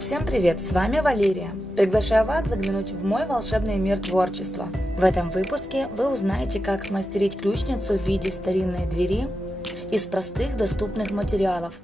Всем привет, с вами Валерия. Приглашаю вас заглянуть в мой волшебный мир творчества. В этом выпуске вы узнаете, как смастерить ключницу в виде старинной двери из простых доступных материалов.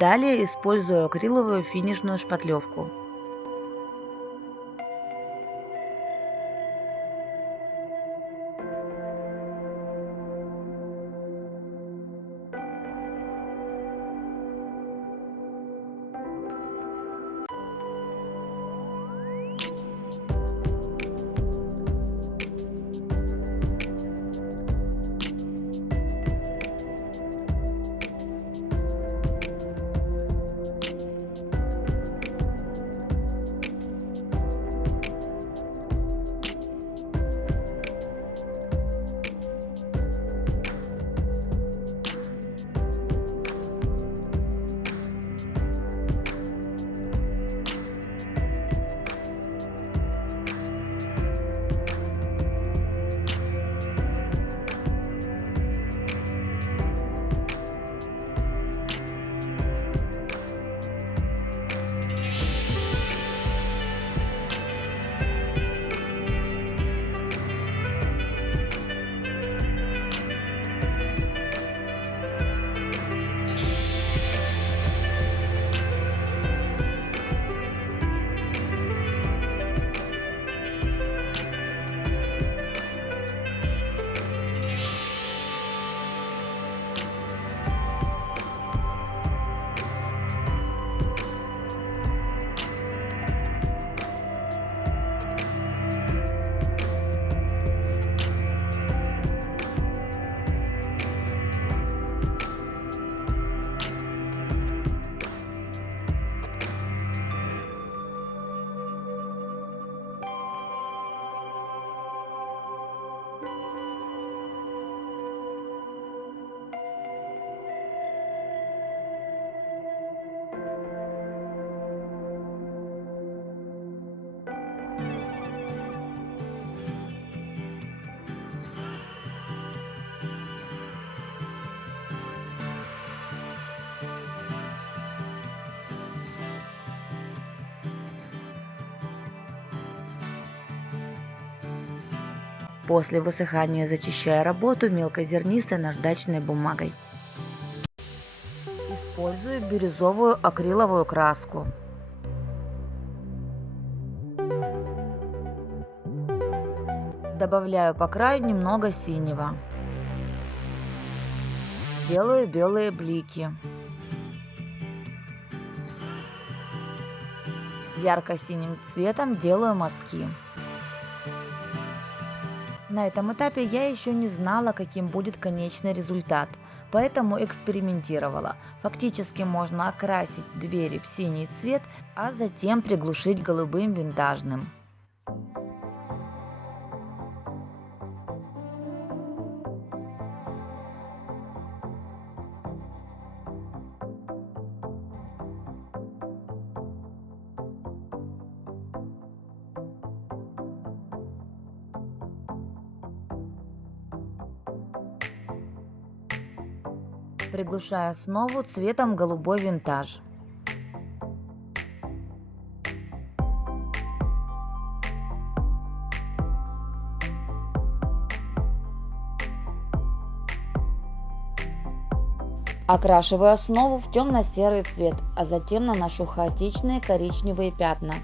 Далее использую акриловую финишную шпатлевку. После высыхания зачищаю работу мелкозернистой наждачной бумагой. Использую бирюзовую акриловую краску. Добавляю по краю немного синего. Делаю белые блики. Ярко-синим цветом делаю мазки. На этом этапе я еще не знала, каким будет конечный результат, поэтому экспериментировала. Фактически можно окрасить двери в синий цвет, а затем приглушить голубым винтажным. Приглушаю основу цветом голубой винтаж. Окрашиваю основу в темно-серый цвет, а затем наношу хаотичные коричневые пятна.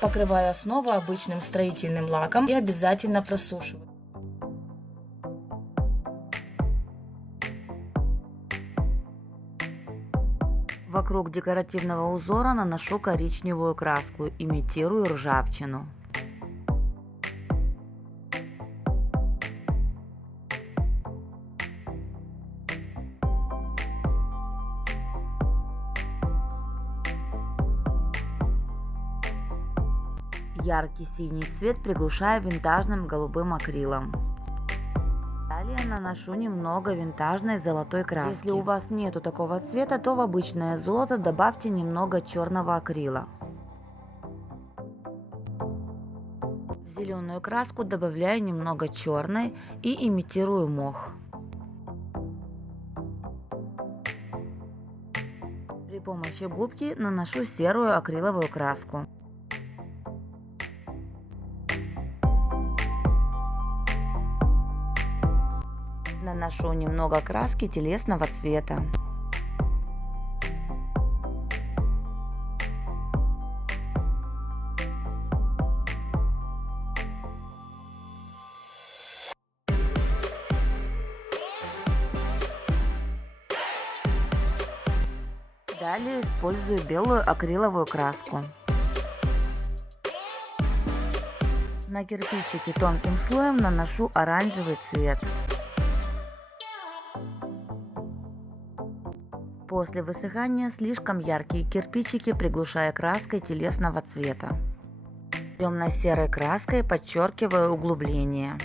Покрываю основу обычным строительным лаком и обязательно просушиваю. Вокруг декоративного узора наношу коричневую краску, имитирую ржавчину. Яркий синий цвет приглушаю винтажным голубым акрилом. Далее наношу немного винтажной золотой краски. Если у вас нету такого цвета, то в обычное золото добавьте немного черного акрила. В зеленую краску добавляю немного черной и имитирую мох. При помощи губки наношу серую акриловую краску. Наношу немного краски телесного цвета. Далее использую белую акриловую краску. На кирпичики тонким слоем наношу оранжевый цвет. После высыхания слишком яркие кирпичики приглушаю краской телесного цвета. Темно-серой краской подчеркиваю углубление.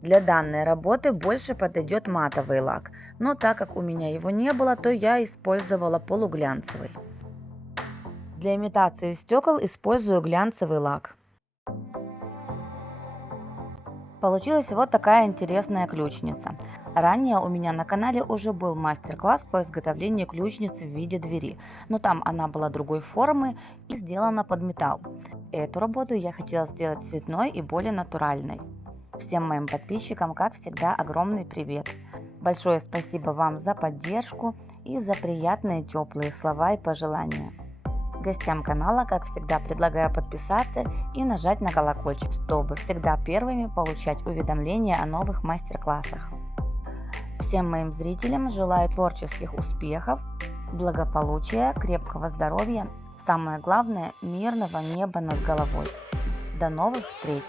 Для данной работы больше подойдет матовый лак, но так как у меня его не было, то я использовала полуглянцевый. Для имитации стекол использую глянцевый лак. Получилась вот такая интересная ключница. Ранее у меня на канале уже был мастер-класс по изготовлению ключницы в виде двери, но там она была другой формы и сделана под металл. Эту работу я хотела сделать цветной и более натуральной. Всем моим подписчикам, как всегда, огромный привет. Большое спасибо вам за поддержку и за приятные теплые слова и пожелания. Гостям канала, как всегда, предлагаю подписаться и нажать на колокольчик, чтобы всегда первыми получать уведомления о новых мастер-классах. Всем моим зрителям желаю творческих успехов, благополучия, крепкого здоровья, самое главное, мирного неба над головой. До новых встреч!